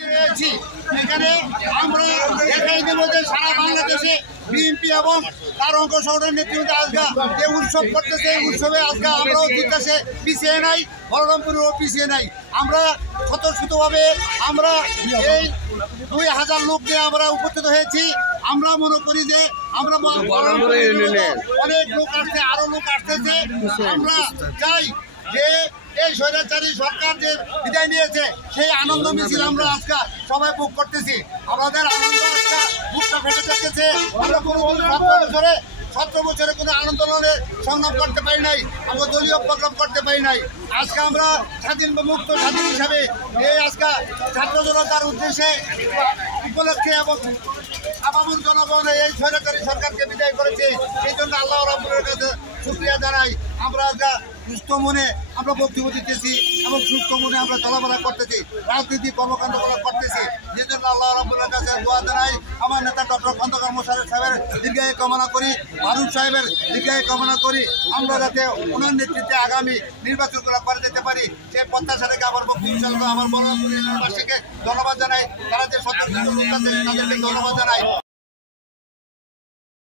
এখানে আমরা দেখাই দেব যে সারা বাংলাদেশে বিএনপি এবং তার অঙ্গ সংগঠনের নেতৃত্বে আজকে যে উৎসব করতেছে এই উৎসবে আজকে আমরাও জিজ্ঞাসে পিছিয়ে নাই, বলরামপুরেও পিছিয়ে নাই। আমরা স্বতঃস্ফূর্তভাবে আমরা এই 2000 লোক নিয়ে আমরা উপস্থিত হয়েছি। আমরা মনে করি যে আমরা অনেক লোক আসছে, আরো লোক আসতেছে। আমরা চাই যে এই স্বৈরাচারী সরকার যে বিদায় নিয়েছে সেই আনন্দ মিছিল আমরা আজকে সবাই ভোগ করতেছি। আমাদের আনন্দ আজকে বুকটা ফেটে যাচ্ছে। আমরা কোনো 17 বছরে কোনো আন্দোলনে সংগ্রাম করতে পারি নাই, আমরা দলীয় প্রোগ্রাম করতে পারি নাই। আজকে আমরা স্বাধীন বা মুক্ত স্বাধীন হিসাবে এই আজকে ছাত্র জনতার উদ্দেশ্যে উপলক্ষে এবং আপামর জনগণ এই স্বৈরাচারী সরকারকে বিদায় করেছে। এই জন্য আল্লাহ রাব্বুলের কাছে শুকরিয়া জানাই। আমরা আজকে সুস্থ মনে আমরা বক্তব্য দিতেছি এবং সুস্থ মনে আমরা চলাফেরা করতেছি, রাজনীতি কর্মকাণ্ড করতেছি। যে জন্য আল্লাহ রাব্বুলের কাছে দোয়া জানাই। আমার নেতা ডক্টর খন্দকার মোশাররফ সাহেবের দীর্ঘায়ু কামনা করি, ফারুক সাহেবের দীর্ঘায়ু কামনা করি। আমরা যাতে ওনার নেতৃত্বে আগামী নির্বাচন করে যেতে পারি সেই প্রত্যাশা রেখে আমার বক্তব্য চালানো। আমার বলরামপুর এলাকাবাসীকে ধন্যবাদ জানাই, তারা যে সতর্ক তাদেরকে ধন্যবাদ জানাই।